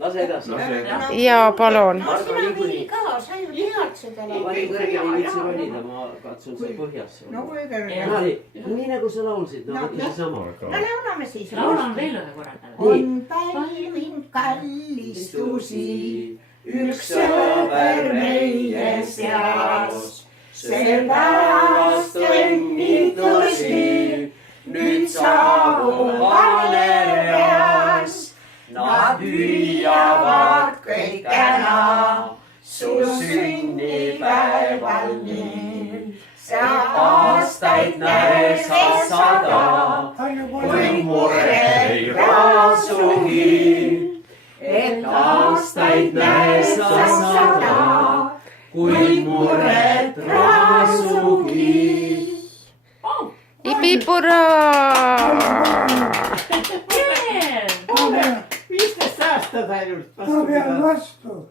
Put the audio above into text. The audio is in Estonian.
lase edasi. Jaa, palun. no sina Viili ka, sa ju tead seda Ma panin kõrgele ei viitsi ronida, ma katsun seal põhjas. no kui kõrge. Nii nagu sa laulsid, no võtta seesama. no laulame siis. laulan veel ühe korra talle. on päivinud kallistusi üks sõber meie seas. Sellepärast õnnitusi nüüd saabub vanereas. Nad hüüavad kõik täna su sünnipäeval nii. Sa aastaid näe sa sada, kui mure ei raasugi. Et aastaid näe sa sada, kui mured raasugi. Ipipura! 15 aastat ainult. Ma pean vastu.